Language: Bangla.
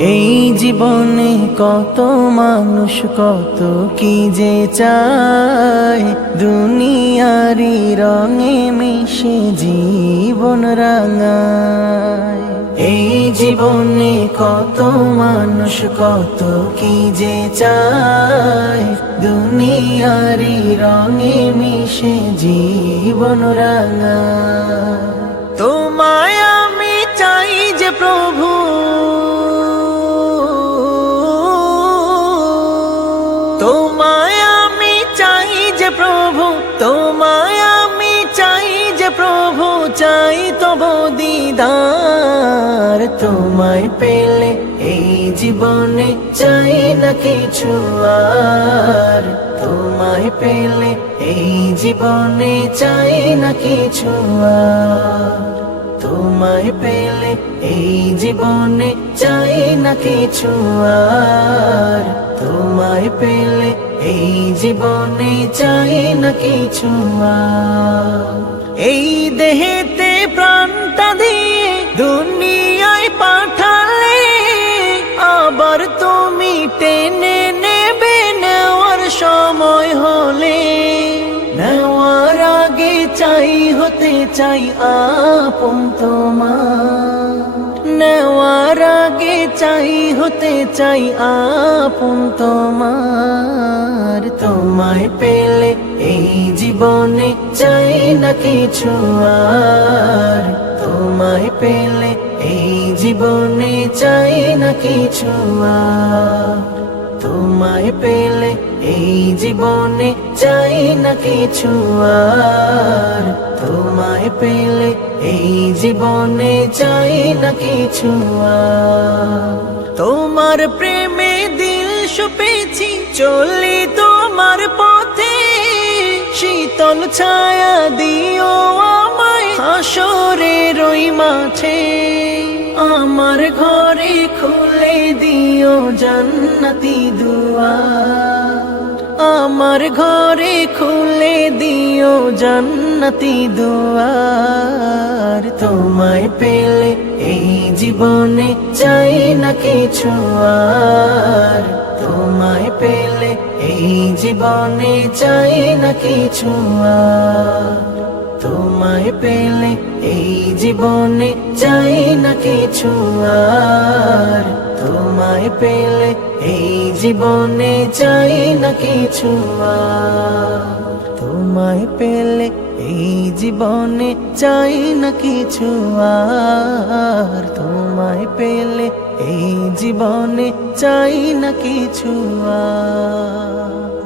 এই জীবনে কত মানুষ কত কি যে চায়, দুনিয়ারি রঙে মিশে জীবন রাঙায়। এই জীবনে কত মানুষ কত কি যে চায়, দুনিয়ারি রঙে মিশে জীবন রাঙায়। তোমায় আমি চাই যে প্রভু, তোমায় আমি চাই যে প্রভু, তোমায় আমি চাই যে প্রভু, চাই তব দিদার। তোমায় পেলে এই জীবনে চাই না কিছু আর, তোমায় পেলে এই জীবনে চাই না কিছু আর, তোমায় পেলে এই জীবনে চাই না কিছু আর, তোমায় পেলে এই জীবনে চাই না কিছু আর। এই দেহেতে প্রাণটা দিয়ে দুনিয়ায় পাঠালে, আবার তুমি টেনে নেবে নেওয়ার সময় হলে। নেওয়ার আগে চাই হতে চাই আপন তোমার, নেওয়ার আগে চাই হতে চাই আপন তোমার। তোমায় পেলে এই জীবনে চাই না কিছু আর, তোমায় পেলে এই জীবনে চাই না কিছু আর, তোমায় পেলে এই জীবনে চাই না কিছু আর, তোমায় পেলে এই জীবনে চাই না কিছু আর। তোমার প্রেমে দিল সপেছি চলি তোমার পথে, শীতল ছায়া দিও আমায় হাসরের ওই মাঠে। আমার ঘরে খুলে দিও জান্নাতি দুয়ার, আমার ঘরে খুলে দিও জান্নাতি দুয়ার। তোমায় পেলে এই জীবনে চাই না কিছু আর, তোমায় পেলে এই জীবনে চাই না কিছু আর, তোমায় পেলে এই জীবনে চাই না কিছু আর, তোমায় পেলে এই জীবনে চাই না কিছু আর, তোমায় পেলে এই জীবনে চাই না কিছু আর, তোমায় পেলে এই জীবনে চাই না কিছু আর।